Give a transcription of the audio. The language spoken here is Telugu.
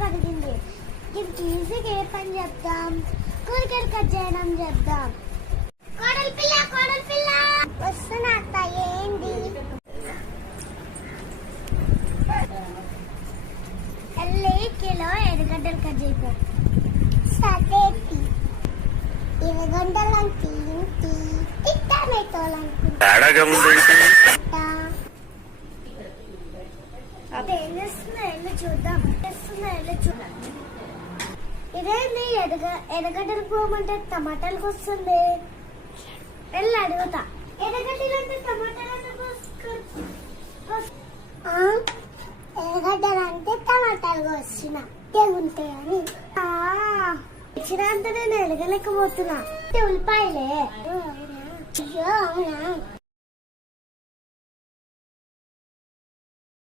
కదిలింది. దీనికి ఈజీగా ఏ పని చెప్తాం? కూరగాయలు కట్ చేయడం చెప్తాం. కోడలి పిల్ల వస్తున్నా అత్త. ఏంది? కిలో ఎర్రగడ్డలు కట్ చేద్దాం. సరేటి ఎర్రగడ్డలు టమాటోలు అనుకుంటా. ఏం చేస్తున్నా వెళ్ళి చూద్దాం. ఇదేంటి ఎర్రగడ్డలు పోమంటే టమాటాలకు వస్తుంది. వెళ్ళి అడుగుతా. ఎర్రగడ్డలు అంటే టమాటాలు ఎర్రగడ్డలు అంటే టమాటాలు వస్తున్నా ఉంటాయని ఇచ్చినంత నేను ఎరగలేకపోతున్నా. ఉల్లిపాయలే. అయ్యో అవునా.